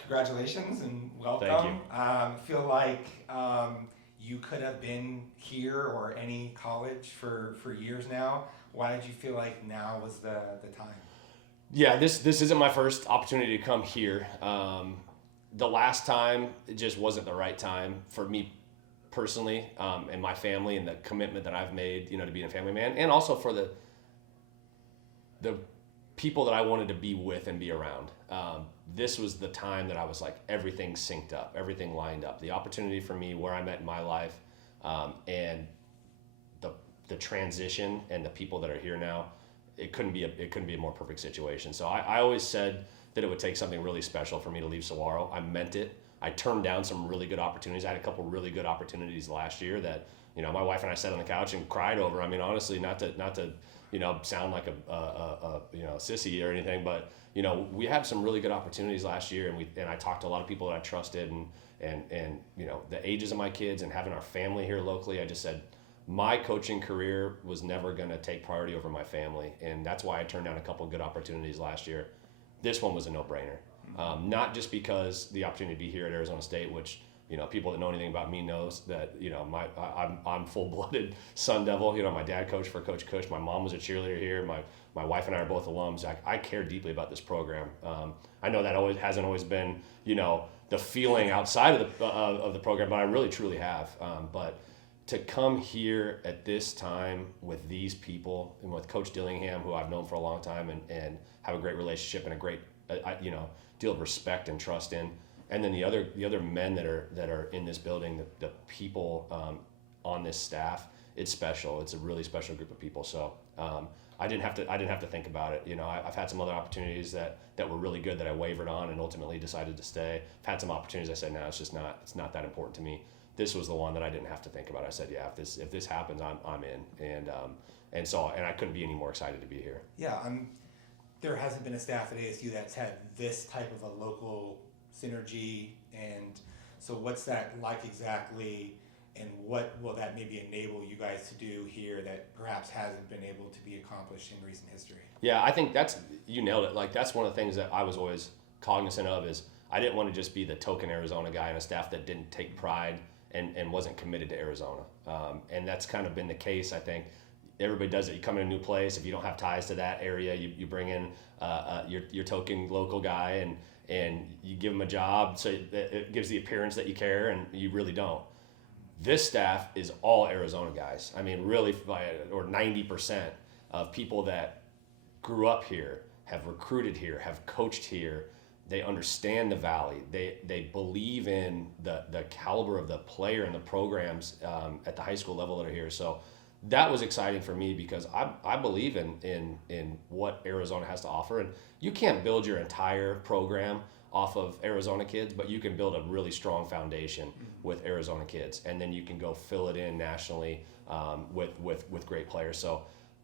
congratulations and welcome. Thank you. Feel like you could have been here or any college for years now. Why did you feel like now was the time? Yeah, this isn't my first opportunity to come here. The last time, it just wasn't the right time for me personally, and my family, and the commitment that I've made, to being a family man, and also for the people that I wanted to be with and be around. This was the time that I was like, everything synced up, everything lined up. The opportunity for me, where I'm at in my life, and the transition and the people that are here now, it couldn't be a more perfect situation. So I always said that it would take something really special for me to leave Saguaro. I meant it. I turned down some really good opportunities. I had a couple really good opportunities last year that, my wife and I sat on the couch and cried over. I mean, honestly, not to sound like a sissy or anything, but we had some really good opportunities last year, and I talked to a lot of people that I trusted, and the ages of my kids and having our family here locally. I just said my coaching career was never going to take priority over my family, and that's why I turned down a couple of good opportunities last year. This one was a no-brainer, not just because the opportunity to be here at Arizona State, which people that know anything about me knows that I'm full-blooded Sun Devil. My dad coached for Coach Cush. My mom was a cheerleader here. My wife and I are both alums. I care deeply about this program. I know that hasn't always been the feeling outside of the program, but I really truly have. But to come here at this time with these people and with Coach Dillingham, who I've known for a long time, and have a great relationship and a great deal of respect and trust in. And then the other men that are in this building, the people on this staff, it's special. It's a really special group of people. So I didn't have to think about it. I've had some other opportunities that were really good that I wavered on and ultimately decided to stay. I've had some opportunities I said, no, it's not that important to me. This was the one that I didn't have to think about. I said, yeah, if this happens, I'm in. And I couldn't be any more excited to be here. Yeah, there hasn't been a staff at ASU that's had this type of a local synergy, and so what's that like exactly, and what will that maybe enable you guys to do here that perhaps hasn't been able to be accomplished in recent history? Yeah, I think you nailed it. Like, that's one of the things that I was always cognizant of, is I didn't want to just be the token Arizona guy in a staff that didn't take pride and wasn't committed to Arizona. And that's kind of been the case. I think everybody does it. You come in a new place, if you don't have ties to that area, you bring in your token local guy, and you give them a job, so it gives the appearance that you care, and you really don't. This staff is all Arizona guys. I mean, really, or 90% of people that grew up here, have recruited here, have coached here. They understand the Valley. They believe in the caliber of the player and the programs at the high school level that are here. So that was exciting for me, because I believe in what Arizona has to offer. And you can't build your entire program off of Arizona kids, but you can build a really strong foundation with Arizona kids, and then you can go fill it in nationally with great players. So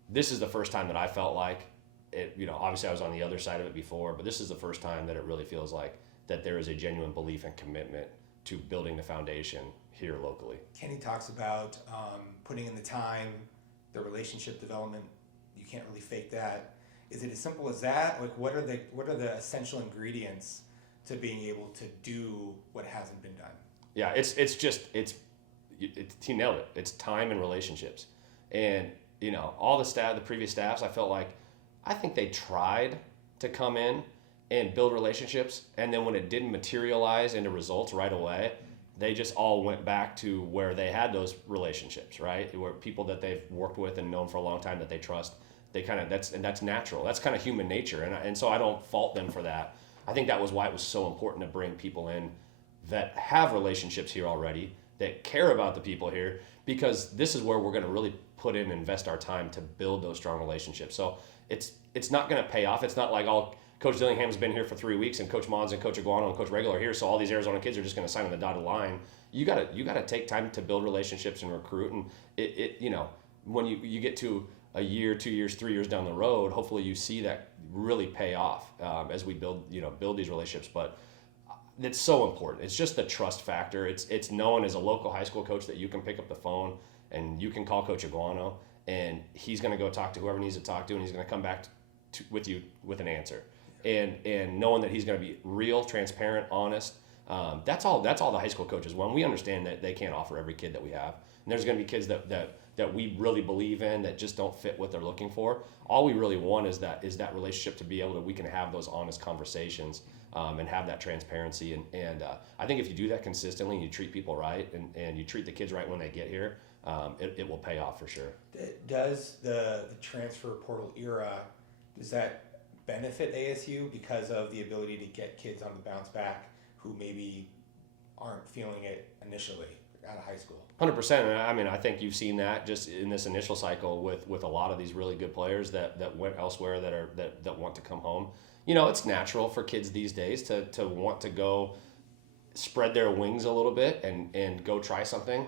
this is the first time that I felt like it. Obviously I was on the other side of it before, but this is the first time that it really feels like that there is a genuine belief and commitment to building the foundation here locally. Kenny talks about putting in the time, the relationship development. You can't really fake that. Is it as simple as that? Like, what are the essential ingredients to being able to do what hasn't been done? Yeah, he nailed it. It's time and relationships. And all the previous staffs, I think they tried to come in and build relationships, and then when it didn't materialize into results right away, they just all went back to where they had those relationships, right? Where people that they've worked with and known for a long time that they trust, that's natural. That's kind of human nature, and so I don't fault them for that. I think that was why it was so important to bring people in that have relationships here already, that care about the people here, because this is where we're going to really put in and invest our time to build those strong relationships. So it's not going to pay off. It's not like Coach Dillingham's been here for 3 weeks, and Coach Mohns and Coach Aguano and Coach Regular are here, so all these Arizona kids are just going to sign on the dotted line. You gotta take time to build relationships and recruit, and when you get to a year, 2 years, 3 years down the road, hopefully you see that really pay off as we build these relationships. But it's so important. It's just the trust factor. It's knowing as a local high school coach that you can pick up the phone and you can call Coach Aguano, and he's going to go talk to whoever needs to talk to, and he's going to come back with you with an answer. and knowing that he's going to be real, transparent, honest. That's all the high school coaches want. We understand that they can't offer every kid that we have, and there's going to be kids that we really believe in that just don't fit what they're looking for. All we really want is that relationship to be able to, we can have those honest conversations and have that transparency. And I think if you do that consistently and you treat people right and you treat the kids right when they get here, it will pay off for sure. Does the transfer portal era, does that benefit ASU because of the ability to get kids on the bounce back who maybe aren't feeling it initially out of high school? 100%. I mean, I think you've seen that just in this initial cycle with a lot of these really good players that went elsewhere that want to come home. You know, it's natural for kids these days to want to go spread their wings a little bit and go try something.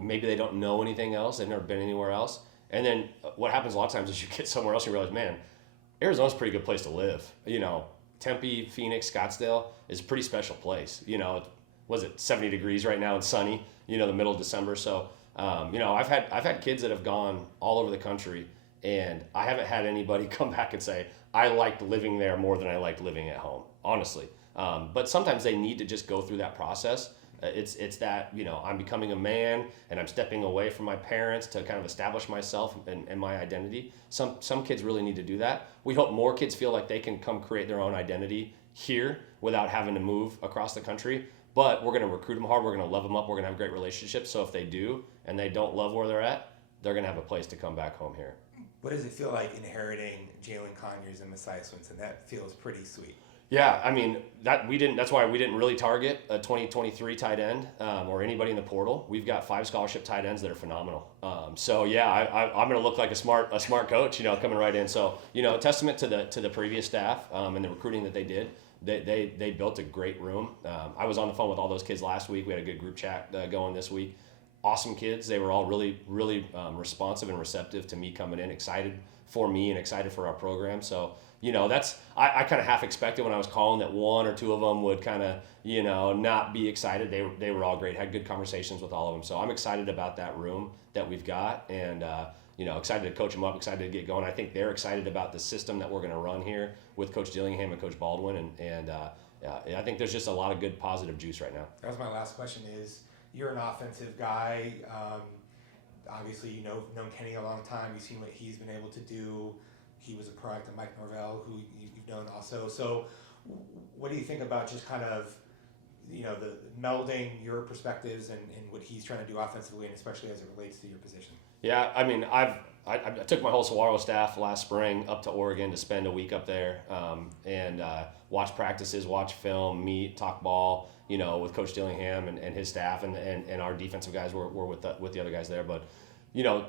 Maybe they don't know anything else. They've never been anywhere else. And then what happens a lot of times is you get somewhere else and you realize, man, Arizona's a pretty good place to live. You know, Tempe, Phoenix, Scottsdale is a pretty special place. You know, was it 70 degrees right now and sunny, you know, the middle of December. So, you know, I've had kids that have gone all over the country, and I haven't had anybody come back and say, I liked living there more than I liked living at home, honestly. But sometimes they need to just go through that process. It's that, you know, I'm becoming a man and I'm stepping away from my parents to kind of establish myself and my identity. Some kids really need to do that. We hope more kids feel like they can come create their own identity here without having to move across the country. But we're going to recruit them hard. We're going to love them up. We're going to have great relationships. So if they do and they don't love where they're at, they're going to have a place to come back home here. What does it feel like inheriting Jalen Conyers and Messiah Swinson? That feels pretty sweet. Yeah, I mean, that's why we didn't really target a 2023 tight end or anybody in the portal. We've got 5 scholarship tight ends that are phenomenal. So yeah, I'm going to look like a smart coach, you know, coming right in. So, you know, testament to the previous staff and the recruiting that they did. They built a great room. I was on the phone with all those kids last week. We had a good group chat going this week. Awesome kids. They were all really responsive and receptive to me coming in, excited for me and excited for our program. So, you know, I kind of half expected when I was calling that 1 or 2 of them would kind of, you know, not be excited. They were all great, had good conversations with all of them. So I'm excited about that room that we've got, and you know, excited to coach them up, excited to get going. I think they're excited about the system that we're going to run here with Coach Dillingham and Coach Baldwin, and I think there's just a lot of good positive juice right now. That was my last question. Is you're an offensive guy. Obviously, you know, known Kenny a long time. You've seen what he's been able to do. He was a product of Mike Norvell, who you've known also. So what do you think about just kind of, you know, the melding your perspectives and what he's trying to do offensively, and especially as it relates to your position? Yeah, I mean, I took my whole Saguaro staff last spring up to Oregon to spend a week up there and watch practices, watch film, meet, talk ball, you know, with Coach Dillingham and his staff, and our defensive guys were with the other guys there. But, you know,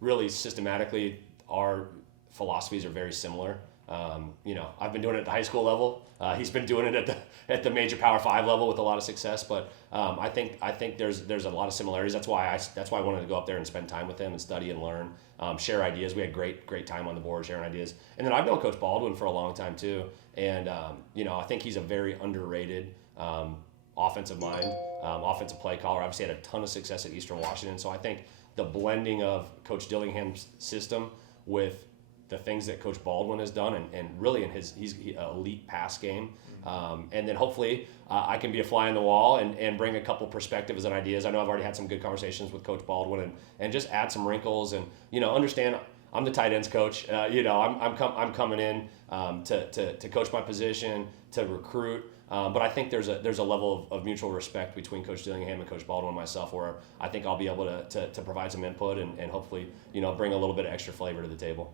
really systematically, our philosophies are very similar. You know, I've been doing it at the high school level. He's been doing it at the major Power 5 level with a lot of success. But I think there's a lot of similarities. That's why I wanted to go up there and spend time with him and study and learn, share ideas. We had great time on the board sharing ideas. And then I've known Coach Baldwin for a long time too. And you know, I think he's a very underrated offensive mind, offensive play caller. Obviously had a ton of success at Eastern Washington. So I think the blending of Coach Dillingham's system with the things that Coach Baldwin has done, and really he's elite pass game, and then hopefully I can be a fly on the wall and bring a couple perspectives and ideas. I know I've already had some good conversations with Coach Baldwin and just add some wrinkles and, you know, understand I'm the tight ends coach. You know, I'm coming in to coach my position, to recruit. But I think there's a level of mutual respect between Coach Dillingham and Coach Baldwin and myself, where I think I'll be able to provide some input and hopefully, you know, bring a little bit of extra flavor to the table.